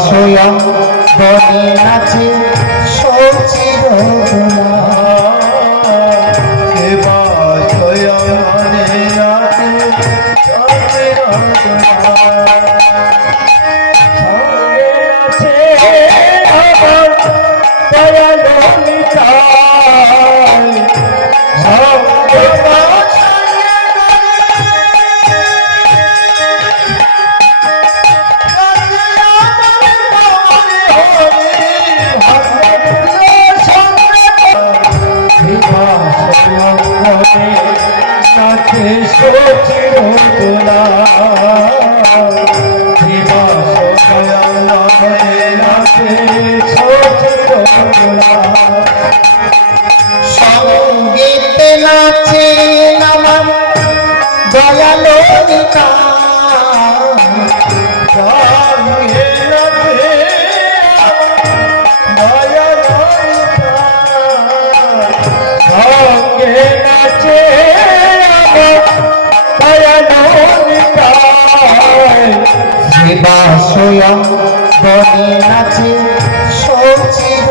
স্বয়ং বনে নাচে সচির স্বয়ং বনে নাচে সচির সঙ্গীতে নাচে আমার দয়ালো সঙ্গে নাচে স্বয়ং বনে নাচে সচির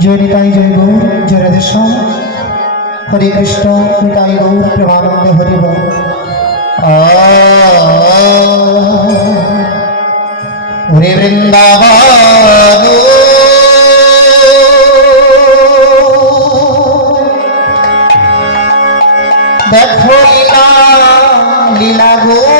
জয় নিতাই জয় গৌর জয় রাধেশ্যাম হরে কৃষ্ণ নিতাই গৌর প্রেমানন্দে হরি বল হরে বৃন্দাবন দেখো লীলা লীলা গো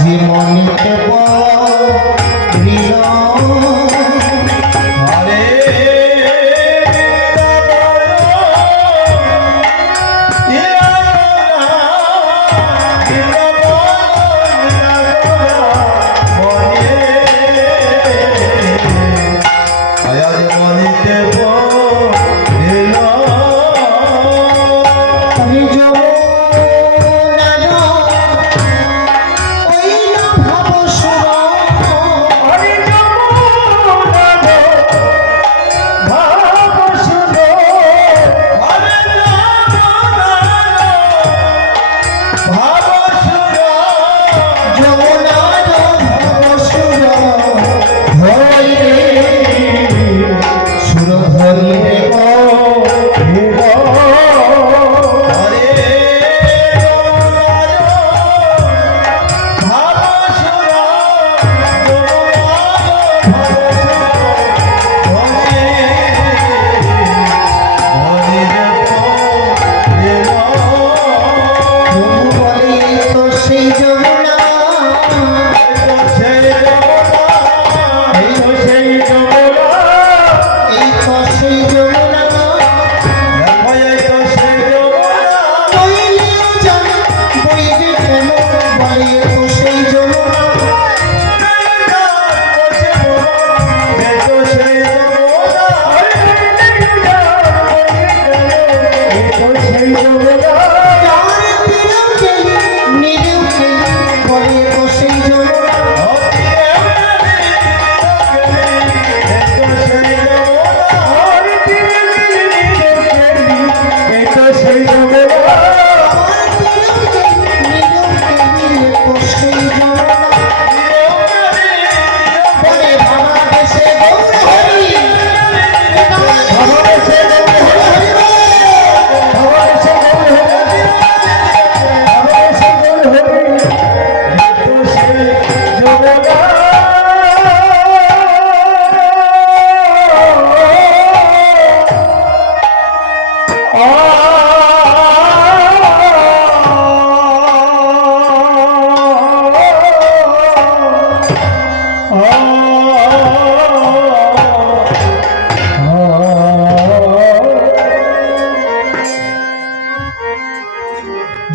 যে মনেতে পড়িল হরে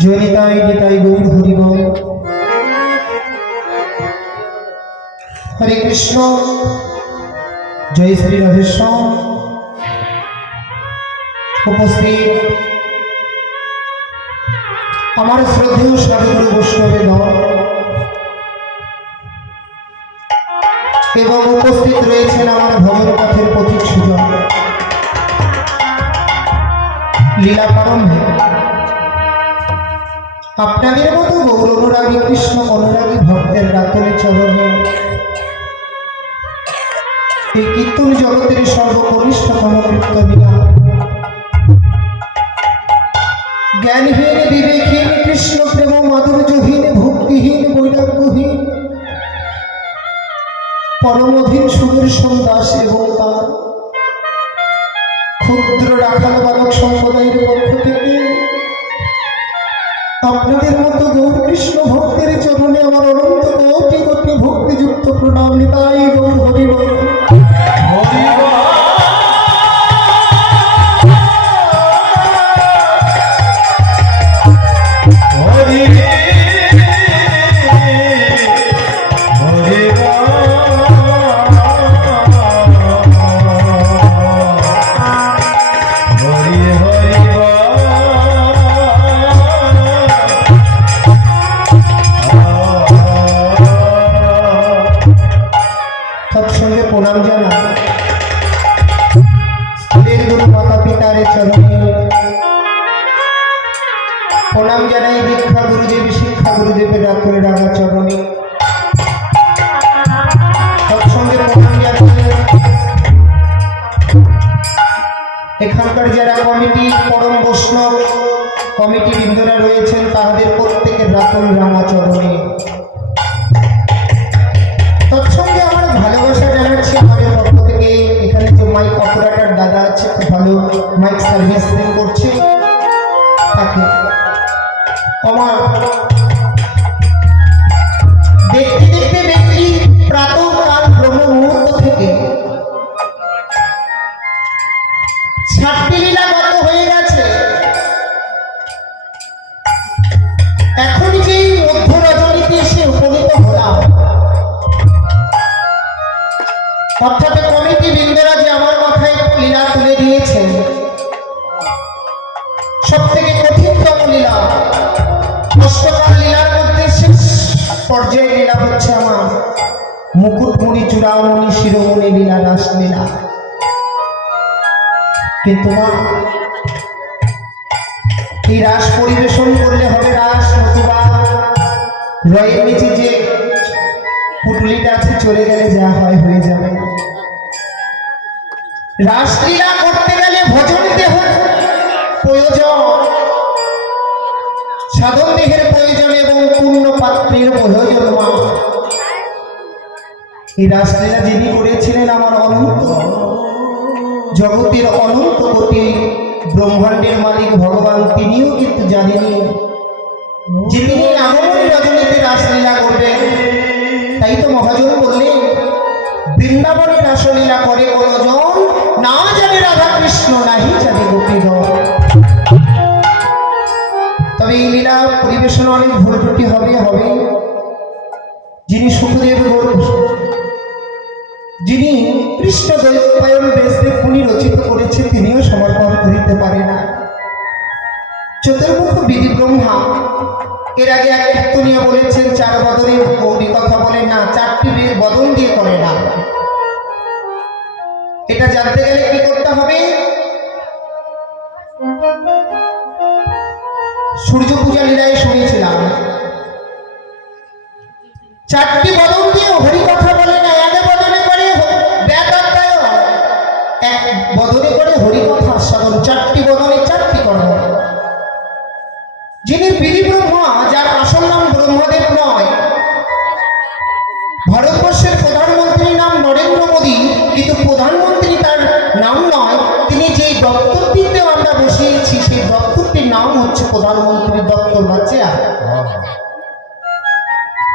জনিতাই নিতাই গৌর হরিব হরে কৃষ্ণ জয় শ্রী রাধেশ্যাম। উপস্থিত আমার শ্রদ্ধেয় সাধুগুরু বৈষ্ণবের দল এবং উপস্থিত রয়েছেন আমার ভ্রমণ পথের পথিক সুজন লীলা প্রারম্ভে আপনাদের মতো গৌর অনুরাগী কৃষ্ণ অনুরাগী ভক্তের রাতলে চরণে এই কীর্তন জগতের সর্বকনিষ্ঠতম কীর্তনীরা জ্ঞানহীন বিবেকহীন কৃষ্ণ প্রেম মাধুর্যহীন ভক্তিহীন বৈরাগ্যহীন পরমধীন সুদর্শন দাস এবং তার ক্ষুদ্র রাখাল বালক সম্প্রদায়ের পক্ষ থেকে আপনাদের মতো গৌর কৃষ্ণ ভক্তের চরণে আমার অনন্ত কোটি কোটি ভক্তিযুক্ত প্রণাম নিতাই গৌর হরিব। তৎসঙ্গে প্রণাম জানা স্কুলের গুরু মাতা পিতার চরণে প্রণাম জানাই দীক্ষা গুরুদেব শিক্ষা গুরুদেবের রাখলে রাগা চরণে তৎসঙ্গে প্রণাম জানাই এখানকার যারা কমিটি পরম বৈষ্ণব কমিটি বৃন্দরা রয়েছেন তাদের প্রত্যেকের রাখল রাঙা চরণে তৎসঙ্গে আমার ভালোবাসা জানাচ্ছি আমাদের পক্ষ থেকে এখানে যে মাইক অপারেটর দাদা আছে খুব ভালো মাইক সার্ভিস করছে তাকে আমার প্রাতঃকাল ব্রহ্ম মুহূর্ত থেকে 6টি লীলা গত হয়ে গেছে। এখন যে মধ্য রজনীতে এসে উপনীত হলাম, অর্থাৎ কমিটি বৃন্দরা যে আমার মাথায় লীলা তুলে দিয়েছেন, সব থেকে কঠিনতম লীলা, অষ্টকাল লীলার মধ্যে শেষ পর্যায়ে লীলা হচ্ছে আমার মুকুটমণি চূড়ামণি শিরোমণি লীলা, রাসলীলা। কিন্তু মা, এই রাস পরিবেশন করলে হবে রাস, নতুবা রয়ের নিচে যে পুটুলিটা আছে চলে গেলে যা হয় হয়ে যাবে। রাসলীলা করতে গেলে ভজন দেহ প্রয়োজন, সাধন দেহের প্রয়োজন এবং পূর্ণ পাত্রের প্রয়োজন। মা, এই রাসলীলা যিনি করেছিলেন আমার অনন্ত জগতের অনন্ত কোটি ব্রহ্মাণ্ডের মালিক ভগবান, তিনিও কিন্তু জানেনি যে তিনি আগমনী রজনীতে রাসলীলা করবেন। তাই তো মহাজন বললেন, বৃন্দাবনে রাসলীলা করে কোনজন, না জানে রাধা কৃষ্ণ, নাহি জানে গোপীগণ। তবে এই লীলা পরিবেশন অনেক ভুল ত্রুটি হবে। যিনি সুখদেব যিনি কৃষ্ণ দ্বৈপায়ন বেশদেব উনি রচিত করেছে, তিনিও সমর্পণ করিতে পারে না। চতুর্মুখ বিধি ব্রহ্মা এর আগে এক কীর্তনীয় বলেছেন 4 বদনে গৌরী কথা বলে না, 4টি বদন দিয়ে করে না। এটা জানতে গেলে কি করতে হবে? সূর্য পূজা লীলায় শুনেছিলাম 4টি বদন দিয়ে হরি কথা বলে না, এক বদনে করে বেদাধ্যায়ন, এক বদনে করে হরি কথা আস্বাদন, 4টি বদনে 4টি কর্ম। যিনি বিধি ব্রহ্মা, যার আসল নাম ব্রহ্মদেব নয়, ভারতবর্ষের প্রধানমন্ত্রীর নাম নরেন্দ্র মোদী, কিন্তু প্রধানমন্ত্রী তার নাম নয়। তিনি যে দপ্তরটিতে আমরা বসিয়েছি, সেই দপ্তরটির নাম হচ্ছে প্রধানমন্ত্রীর দপ্তর। বাচ্চা,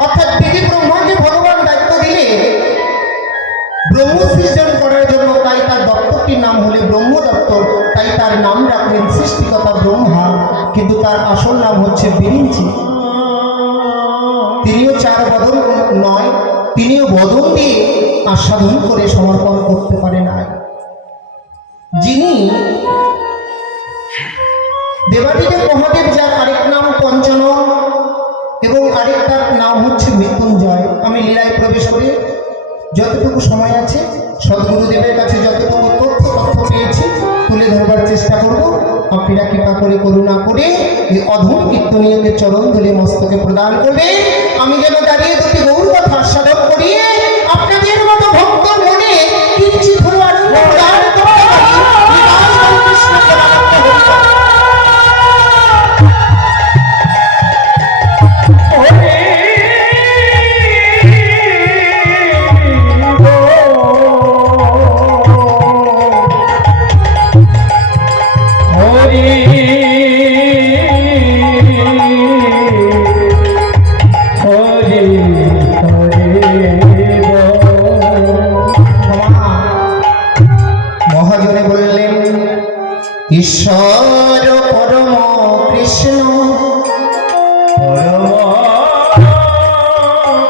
অর্থাৎ বিধি ব্রহ্মাকে ভগবান দায়িত্ব দিলে ব্রহ্ম সৃজন করার জন্য, তাই তার দপ্তরটির নাম হলে ব্রহ্ম দপ্তর, তাই তার নাম রাখলেন সৃষ্টিকর্তা ব্রহ্মা, কিন্তু তার আসল নাম হচ্ছে বিরিঞ্চি। তিনিও 4 বদন নয়, তিনিও বদন দিয়ে আস্বাদন করে সমর্পণ করতে পারে না। যিনি দেবাদিদেব মহাদেব, যার আরেক নাম পঞ্চনন এবং আরেকটার নাম হচ্ছে মৃত্যুঞ্জয়। আমি লীলায় প্রবেশ করে যতটুকু সময় আছে সদ্গুরুদেবের কাছে যতটুকু তথ্য পেয়েছি তুলে ধরবার চেষ্টা করব। আপনারা কৃপা করে করুণা করে এই অধম কীর্তনীয়কে চরণ ধরে মস্তকে প্রদান করবে। আমি যেন দাঁড়িয়ে দুটি গৌর কথা আস্বাদন করিয়ে আপনাদের মতো ভক্ত মনে কিঞ্চিৎ হলেও আনন্দ প্রদান করতে পারি। মহাজনে বললেন, ঈশ্বর পরম কৃষ্ণ, পরম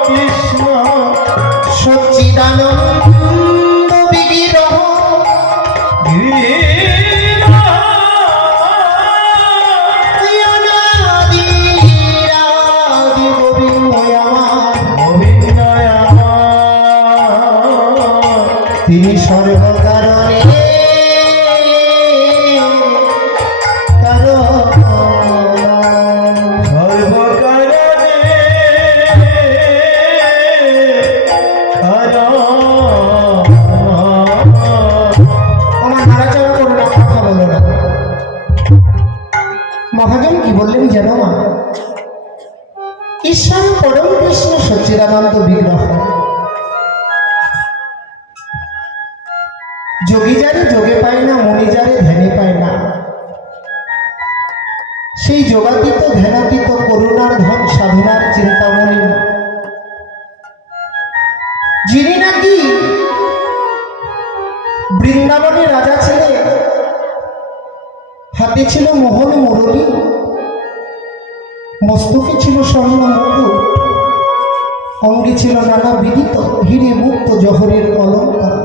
কৃষ্ণ সচ্চিদানন্দ বিগ্রহ, তিনি সর্বকারণে মহাজন কি বললেন জানো মা? ঈশ্বর পরম কৃষ্ণ সচ্চিদানন্দ বিগ্রহ। যোগী যারে যোগে পায় না, মনি যারে ধ্যানে পায় না, সেই যোগাতীত ধ্যানাতীত করুণার ধন সাধনার চিন্তামণি হাতে ছিল মোহন মুরলী, মস্তকে ছিল স্বর্ণ মুকুট, অঙ্গে ছিল নানা বিদিত হিরে মুক্ত জহরের অলঙ্কার।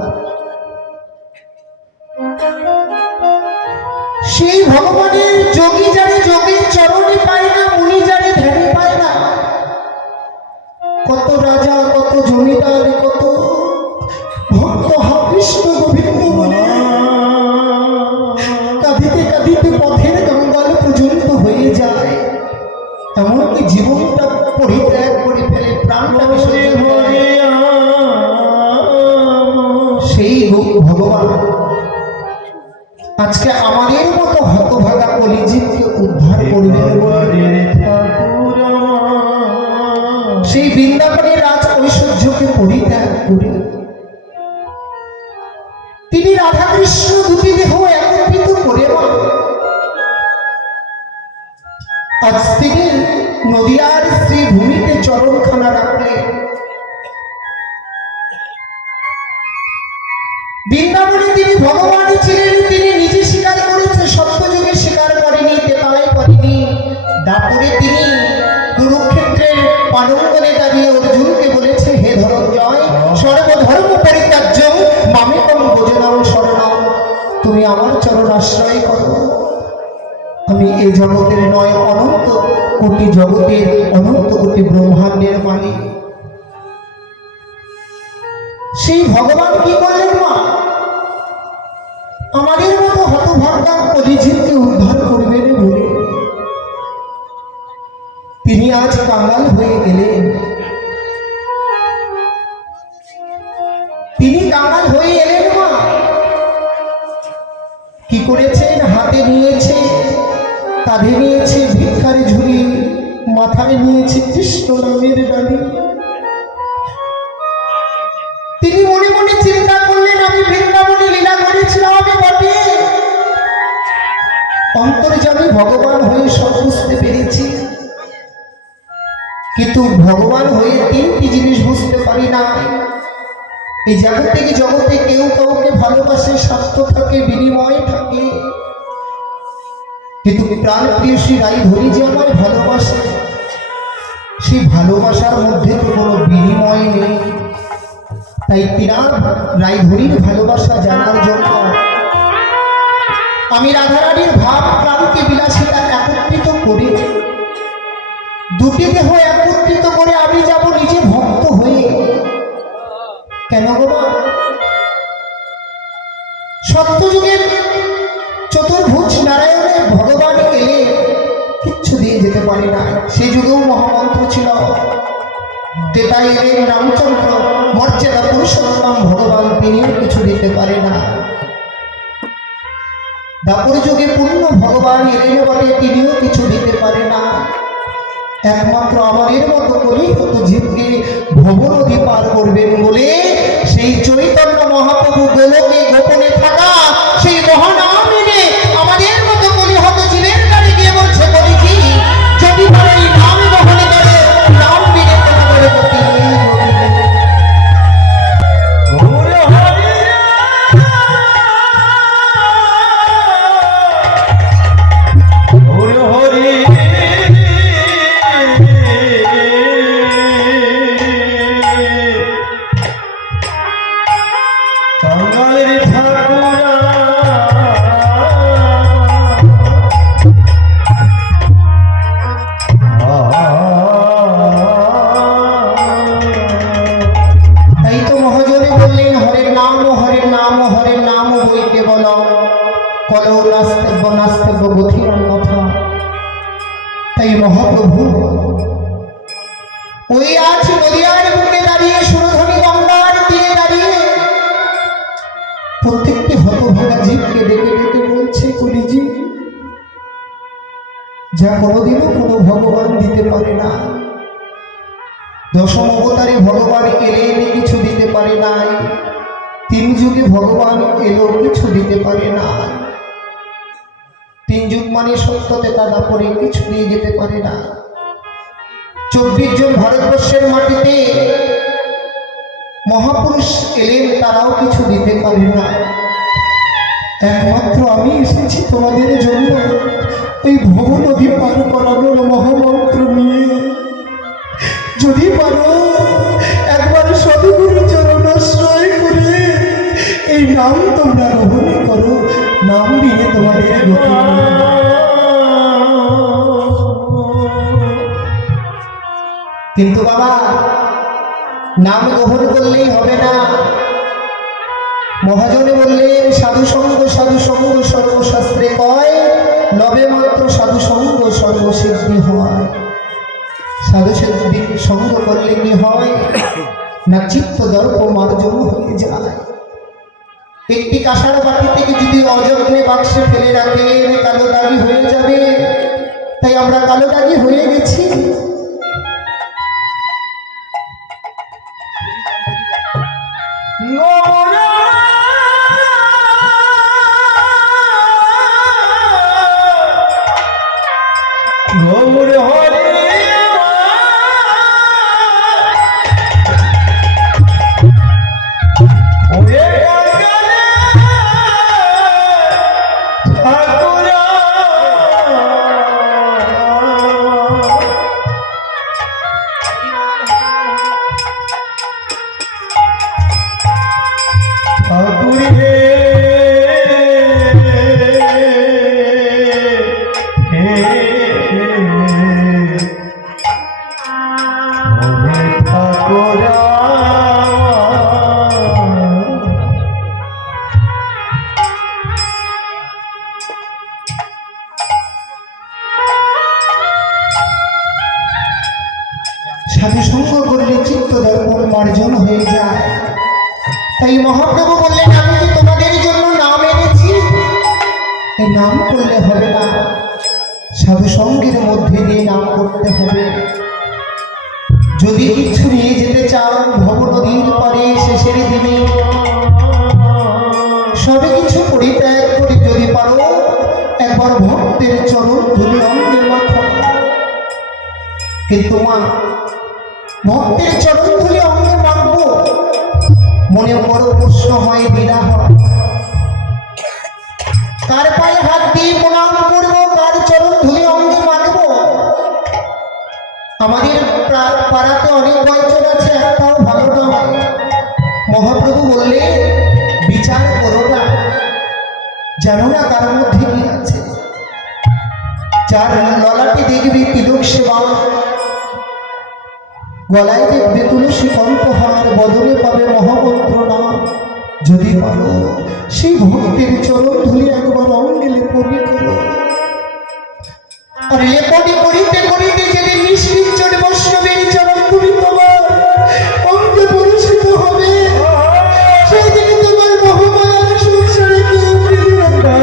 সেই ভগবানের যোগী যারে যোগীর চরণে পায় না, মুনি যারে ধ্যানে পায় না, কত রাজা, কত জমিদার, কত ভক্ত হা কৃষ্ণ গোবিন্দ বলে কাঁদিতে কাঁদিতে পথের গঙ্গাল পর্যন্ত হয়ে যায়। এমনকি জীবনটা পরিত্যাগ করে ফেলে, প্রাণটা বিসর্জন করে। সেই ভগবান আজকে আমাদের মতো হতভাগা কলিজীবকে উদ্ধার করবেন বলে সেই বৃন্দাবনের রাজ ঐশ্বর্যকে পরিত্যাগ করে তিনি রাধা কৃষ্ণ দুটি দেহ একত্রিত করে আজ তিনি নদিয়ার শ্রীভূমিতে চরণখানা রাখলেন। বৃন্দাবনে তিনি ভগবান ছিলেন, তিনি নিজে স্বীকার করেছে, সত্যযুগে স্বীকার করেনি, তেতালায় করেনি। দাপরে তিনি কুরুক্ষেত্রের পানঙ্গনে দাঁড়িয়ে অর্জুনকে বলেছে, হে ধনঞ্জয়, সর্বধর্ম পরিত্যাজ্য মামেকং ভজনং শরণং, তুমি আমার চরণ আশ্রয় করো। আমি এই জগতের নয়, অনন্ত কোটি জগতের, অনন্ত কোটি ব্রহ্মাণ্ডের মালিক। সেই ভগবান কি করলেন মা? আমাদের মতো হতভাগা কলিজীবকে উদ্ধার করবেন বলে তিনি আজ কাঙ্গাল হয়ে গেলেন। তিনি কাঙ্গাল হয়ে এলেন মা। কি করেছেন? হাতে নিয়েছে, কাঁধে নিয়েছে ভিক্ষার ঝুড়ি, মাথায় নিয়েছে কৃষ্ণ নামের ডালি। তিনি মনে মনে চিন্তা করলেন, আমি বৃন্দাবনে লীলা করেছিলাম, আমি বটে অন্তর্যামী ভগবান হয়ে সব বুঝতে পেরেছি, কিন্তু ভগবান হয়ে তিনটি জিনিস বুঝতে পারি না। এই জাগতিক জগতে কেউ কাউকে ভালোবাসে, স্বার্থ থাকে, বিনিময় থাকে, কিন্তু প্রাণ প্রিয় শ্রী রাইধরি যে আমায় ভালোবাসে, সেই ভালোবাসার মধ্যে তো কোনো বিনিময় নেই। তাই তিনার রাইধরির ভালোবাসা জানার জন্য আমি রাধারানীর ভাব প্রাণকে বিলাসিতা একত্রিত করে, দুটি দেহ একত্রিত করে আমি যাব নিজে ভক্ত হয়ে। কেন গো মা? সত্যযুগের চতুর্ভুজ নারায়ণে ভগবান এলে কিচ্ছু দিয়ে যেতে পারি না। সেই যুগেও মহামন্ত্র ছিল, তেতাই এলেন রামচন্দ্র, মর্যাদা পুরুষোত্তম ভগবান, তিনিও কিছু দিতে পারে না। দাপর যুগে পূর্ণ ভগবান এলেন বটে, তিনিও কিছু দিতে পারে না। একমাত্র আমাদের মতো করেই হতো জীবকে ভব নদী পার করবেন বলে সেই চৈতন্য মহাপ্রভু গোলকে গোপনে থাকা সেই মহানাম এনে আমাদের মতো করি হতো জীবের গাড়ি গিয়ে বলছে, বলি কি যদি পারে এই নাম গ্রহণ করে, নাম বিনে করে গতি তাই মহাপ্রভু ওই আজ নদিয়ার বুকে দাঁড়িয়ে, সুরধনী গঙ্গার তীরে দাঁড়িয়ে প্রত্যেকটি হতভাগা জীবকে ডেকে ডেকে বলছে, কলিজি যা কোনোদিনও কোনো ভগবান দিতে পারে না। দশম অবতারে ভগবান এলেন, কিছু দিতে পারে নাই। তিন যুগে ভগবান এলো, কিছু দিতে পারে না। তিন যুগ মানে সত্যতে তারা পরে কিছু দিয়ে যেতে পারে না। 24 জন ভারতবর্ষের মাটিতে মহাপুরুষ এলেন, তারাও কিছু দিতে পারে না। একমাত্র আমি এসেছি তোমাদের জন্য এই ভব নদী পার করানোর মহামন্ত্র নিয়ে। যদি পারো একবার সদ্গুরু চরণাশ্রয় করে এই নাম তোমরা গ্রহণ করো, নাম দিয়ে তোমাদের গতি। কিন্তু বাবা, নাম গ্রহণ করলেই হবে না। মহাজনে বললেন সাধু সঙ্গ সর্বশাস্ত্রে কয়, নবে মাত্র সাধু সঙ্গ সর্বসিদ্ধি হয়। সাধু সিদ্ধি সঙ্গ করলে কি হয় না, চিত্ত দর্প মার্জন হয়ে যায়। একটি কাঁসার বাটি থেকে যদি অযত্নে বাক্সে ফেলে রাখেন কালো দাগি হয়ে যাবে। তাই আমরা কালো দাগি হয়ে গেছি। গৌর হরে সাধু সঙ্গ করলে চিত্ত দর্পণ মার্জন হয়ে যায়। তাই মহাপ্রভু বললেন আমি তো তোমাদের জন্য নাম এনেছি, এই নাম করলে হবে না, সাধু সঙ্গের মধ্যে দিয়ে নাম করতে হবে। যদি কিছু নিয়ে যেতে চাও ভব নদীর পরে শেষের দিনে সবে কিছু পরিত্যাগ করে যদি পারো একবার ভক্তের চরণ ধুলি অঙ্গে মাখো। কিন্তু মা, ভক্তের চরণ ধুলি অঙ্গে মাখবো, মনে বড় প্রশ্ন হয়, দ্বিধা হয়, কার পায়ে হাত দিয়ে প্রণাম করবো, কার চরণ ধুলি অঙ্গে মাখবো। আমাদের পাড়াতে অনেক বয়জন আছে, একটাও ভালো নয়। মহাপ্রভু বললে বিচার করো না, জানো না কার মধ্যে কি আছে। যার ললাটে দেখবে তিলক সেবা, গলায় দেখবে তুলসী কণ্ঠহার, বদলে পাবে মহামন্ত্র নাম। যদি পারো সেই ভক্তের চরণ ধুলি একবার অঙ্গে লেপনি করো। আর লেপনি করিতে করিতে যেদিন নিষ্কিঞ্চন বৈষ্ণবের চরণ ধুলি তোমার অঙ্গে পরিচিত হবে, সেই দিন তোমার মহামায়ার সংসারে কেউ ফিরিবে না।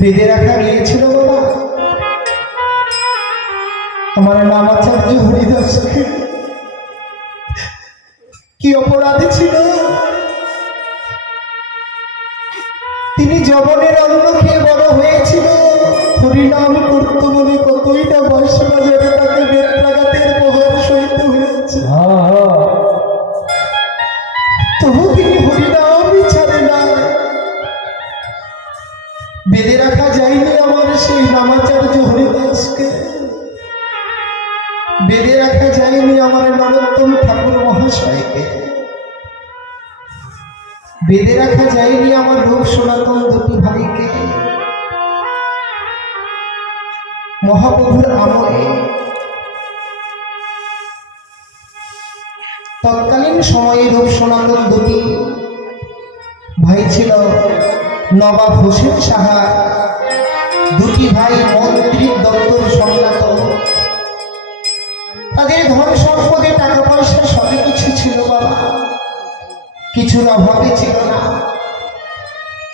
বেঁধে রাখা গিয়েছিল বাবা আমার নামাচার্য হরিদাসকে। কি অপরাধী ছিল, তিনি যবনের অন্ন খেয়ে বড় হয়েছিল, হরিনাম করত বলে কতই না বয়সে বাজারে তাকে বেত্রাঘাতের প্রভাব সইতে হয়েছে। তবু তিনি হরিনামই ছাড়ে না। বেঁধে রাখা যায়নি আমার সেই নামাচার্য হরিদাসকে, বেঁধে রাখা যায়নি আমার নরোত্তম ঠাকুর মহাশয়কে, বেঁধে রাখা যায়নি আমার রূপ সনাতন দুটি ভাইকে। মহাপ্রভুর আমলে তৎকালীন সময়ে রূপ সনাতন দুটি ভাই ছিল নবাব হোসেন সাহা, দুটি ভাই মন্ত্রীর দপ্তর সংক্রান্ত। তাদের ধন সম্পদে টাকা পয়সা সবই কিছু ছিল বাবা, কিছুর অভাবে ছিল না।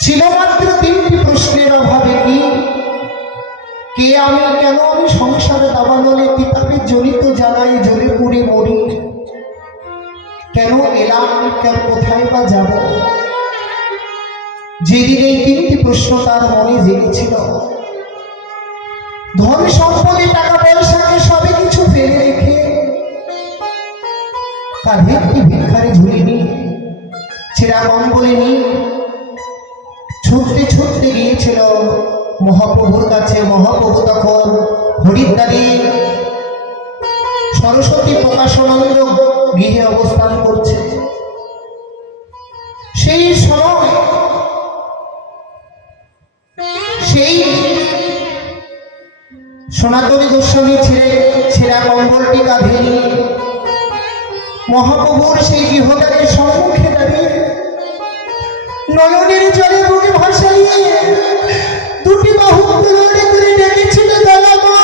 ছিল মাত্র তিনটি প্রশ্নের অভাবে কি কে আমি, কেন আমি সংসারে দাবানলে পিতাকে জড়িত জ্বালাই জ্বলে পুড়ে মরি, কেন এলাম, কেন কোথায় বা যাব। যেদিন এই তিনটি প্রশ্ন তার মনে জেগেছিল, ধন সম্পদে টাকা পয়সাকে সবে কিছু ফেলে রেখে কাঁধে একটি ভিক্ষারি ঝুলি নিয়ে ছেঁড়া কম্বলে নিয়ে ছুটতে ছুটতে গিয়েছিল মহাপ্রভুর কাছে। মহাপ্রভু তখন হরিদ্বারে সরস্বতী প্রকাশানন্দ গৃহে অবস্থান করছে। সেই সময় সেই সনাতনী গোস্বামী ছেঁড়া কম্বলটি কাঁধে নিয়ে মহাপ্রভুর সেই গৃহদ্বারের সম্মুখে দাঁড়িয়ে নয়নের জলে বুকে ভাসাইয়ে দুটি বাহু তুলে করে ডেকেছিল দয়াময়।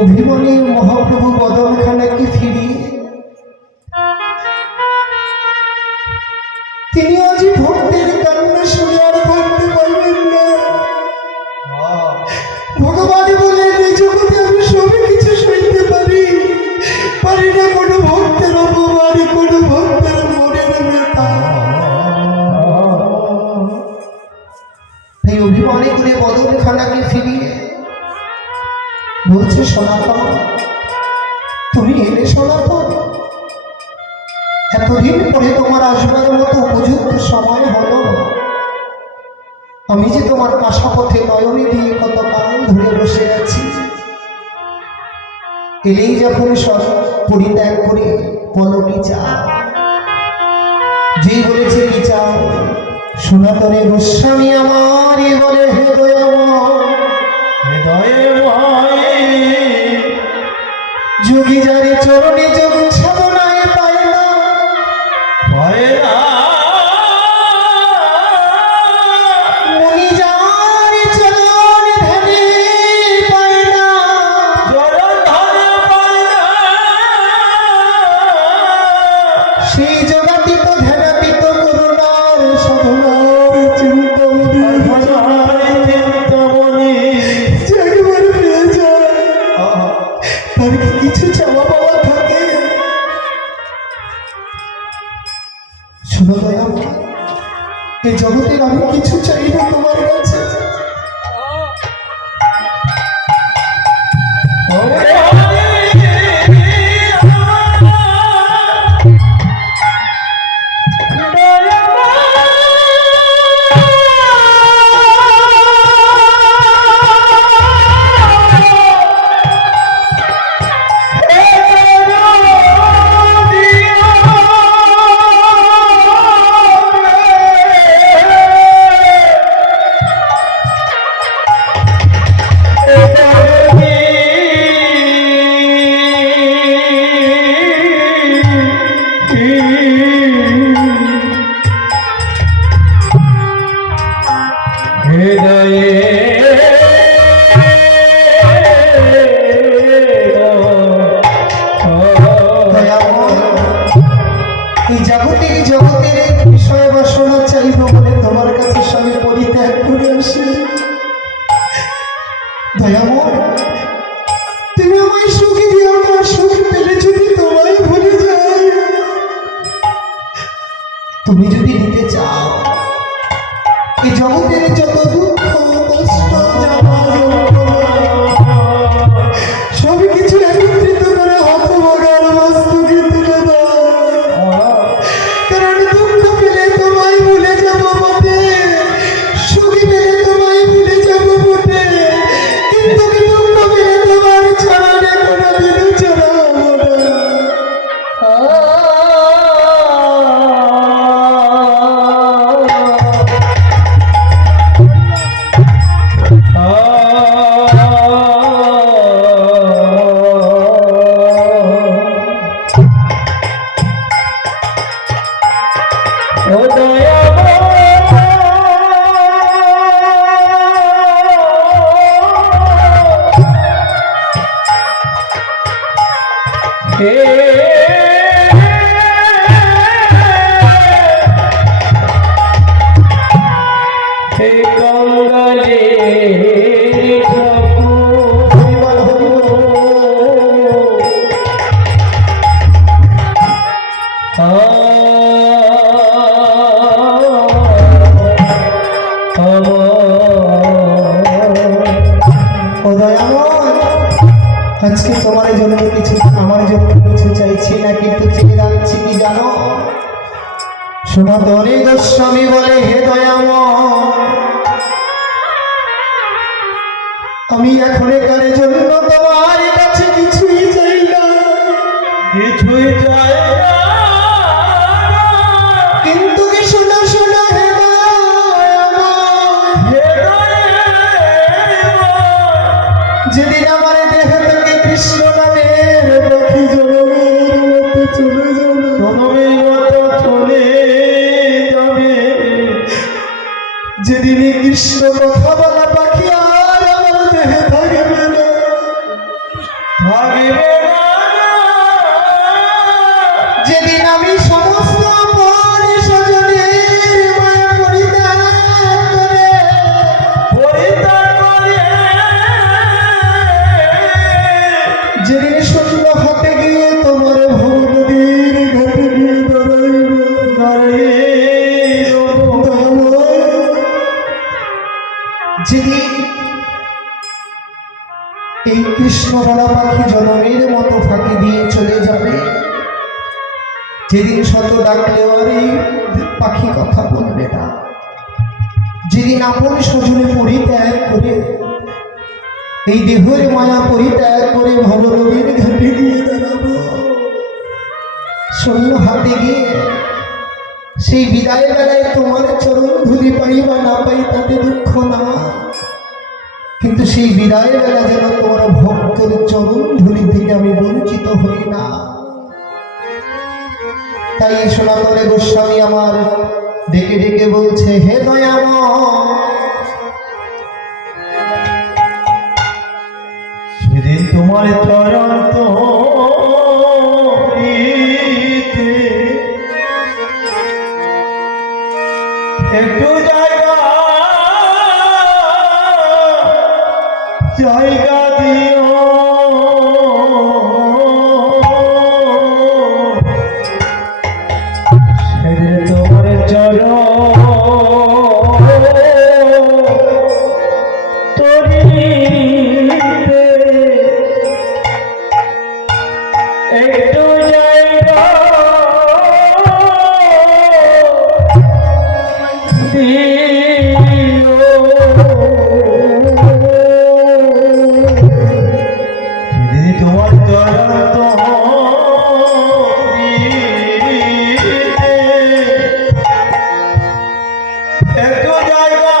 অভিমানী মহাপ্রভু বদনখানাকে ফিরিয়ে তিনি আজ ভক্তের কান্না শুনে আর থাকতে পারবেন না। ভগবান বলে নিজ জগতে আমি সবই কিছু সইতে পারি না কোনো ভক্তের অপমান, কোনো ভক্তের মনের ব্যথা। এই অভিমানী করে বদনখানাকে ফিরিয়ে বলছে, সনাতন তুমি এলে সনাতন, এতদিন পরে তোমার আসবার মতো উপযুক্ত সময় হলো। আমি যে তোমার পাশাপথে নয়নে দিয়ে কত কাল ধরে বসে আছি, এলেই যখন সব পরিত্যাগ করে বলো কি চাও। যেই বলেছে কি চাও, সনাতনে গোস্বামী আমার বলে হে যোগী যারে চরণে যোগ সাধনায় পায় না মুনি যারে চরণ ধ্যানে পায় না, সেই যোগাতীত ধ্যানাতীত করুণার সাধনার চিন্তামণি একবার পেয়ে যায়। তার কি কিছু চাওয়া পাওয়া থাকে? শোনো দয়া, এই জগতের আমি কিছু চাই না তোমার কাছে। এই জাগতিক জগতের বিষয় বাসনা চাইব বলে তোমার কাছে সবে পরিত্যাগ করে আসি। দয়াময়, তুমি আমায় সুখ দিও না, সুখ পেলে যদি তোমায় ভুলে যাই। তুমি যদি নিতে চাও এই জগতের যত দুঃখ কষ্ট সব কিছু একত্রিত করে হতভাগার বস্তুকে তুলে দাও, কারণ দুঃখ পেলে তোমায় ভুলে যাব। হে কঙ্গালে হরিবল হরিবল। ও দয়াময়, আজকে তোমার জন্য কিছু, আমার জন্য কিছু চাইছি না, কিন্তু চেয়ে রাখছি কি জানো? সনাতনী গোস্বামী বলে, হে দয়াময়, আমি এখন এখানে জন্য তোমার কাছে কিছুই চাই না, কিছুই চাই না, কিন্তু কি শোনো শোনো হে দয়াময়, হে দয়াময়, যেদিন আমার দেহ থেকে কৃষ্ণ নামের পাখি জনমের মতো চলে যাবে, জনমের মতো চলে যাবে, যেদিন এই কৃষ্ণ কথা বলা পাখি আর আমার দেহে থাকবে না, থাকবে না, যেদিন আমি সমস্ত আপন স্বজনের মায়া পরিত্যাগ করে পরিত্যাগ করে, যেদিন শূন্য হাতে গিয়ে তোমার ভব নদীর ঘাটে গিয়ে দাঁড়াইব, যেদিন এই কৃষ্ণবালা পাখি জনমের মতো ফাঁকি দিয়ে চলে যাবে, যেদিন শত ডাকলেও আর এই পাখি কথা বলবে না, যেদিন আপন স্বজনে পরিত্যাগ করে এই দেহের মায়া পরিত্যাগ করে ভবনবীর ঘাটে গিয়ে দাঁড়াবো, শূন্য হাতে গিয়ে সেই বিদায় বেলায় তোমার চরণ ধুলি পাই বা না পাই তাতে দুঃখ না, কিন্তু সেই বিদায় বেলা যেন তোমার ভক্তের চরণ ধুলি থেকে আমি বঞ্চিত হই না। তাই সনাতনে গোস্বামী আমার ডেকে ডেকে বলছে, হে দয়াময়, সেদিন তোমার চরণ তো একটু জায়গা জায়গা দিও, সেদিন তোমার চরণ তরিতে একটু জায়গা দিও, সেদিন তোমার চরণ তরিতে একটু জায়গা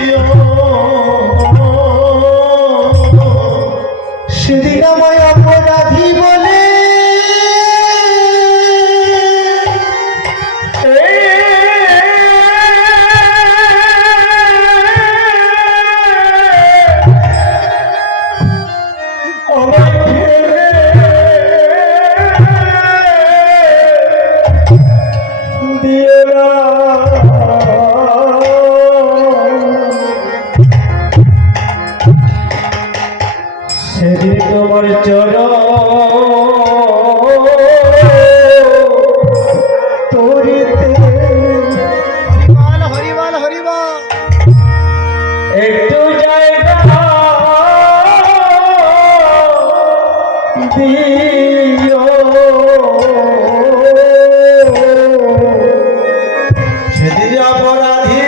দিও, সেদিন আমায় অপরাধী বলে সেদিন তোমার চরণ তরিতে হরিবল হরিবল হরিবল। একটু জায়গা দিও, সেদিন অপরাধী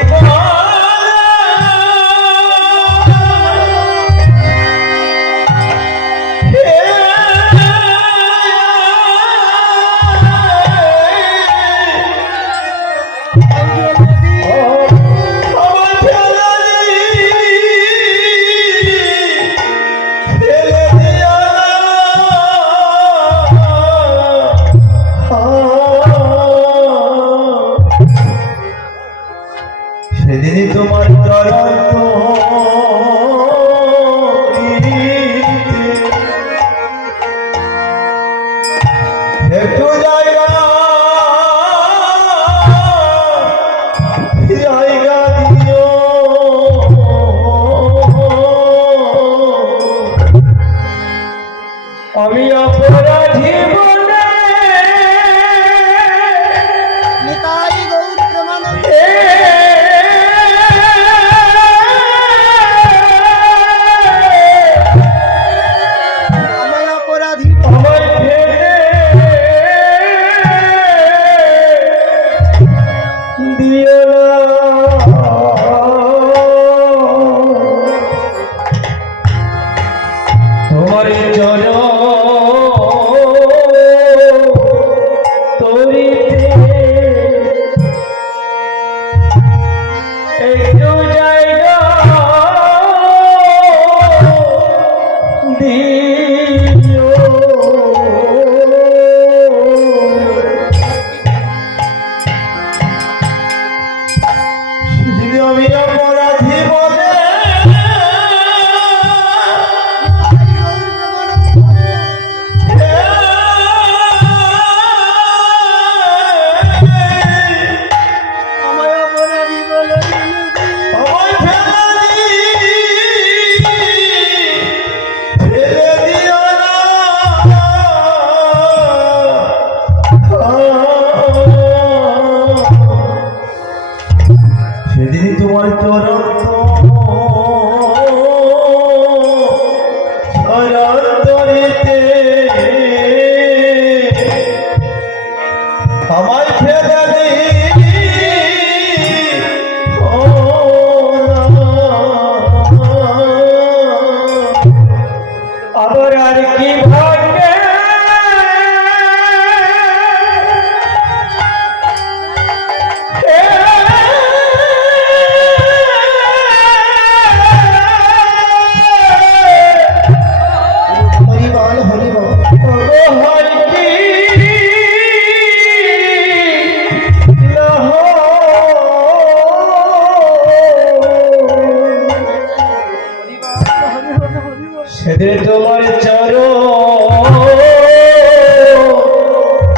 সেদিন তোমার চরণ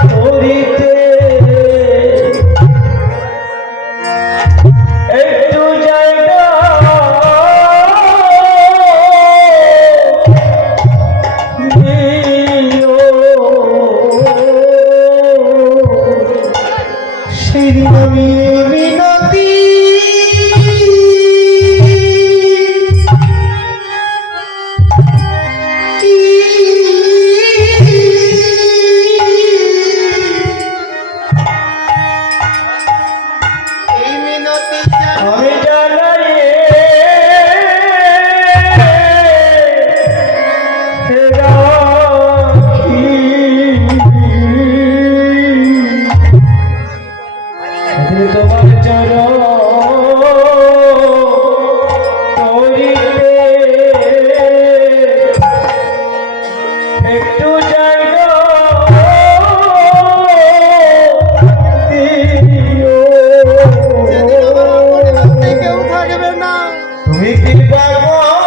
ধরিতে একটু জায়গা দিও। সেদিন আমি মিনতি এই মিনতি আমি জানাই রাখি সেদিন তোমার চরণ ধরিতে একটু জায়গা দিও। যেদিন আমার আপন বলতে কেউ থাকবে না, তুমি কৃপা করো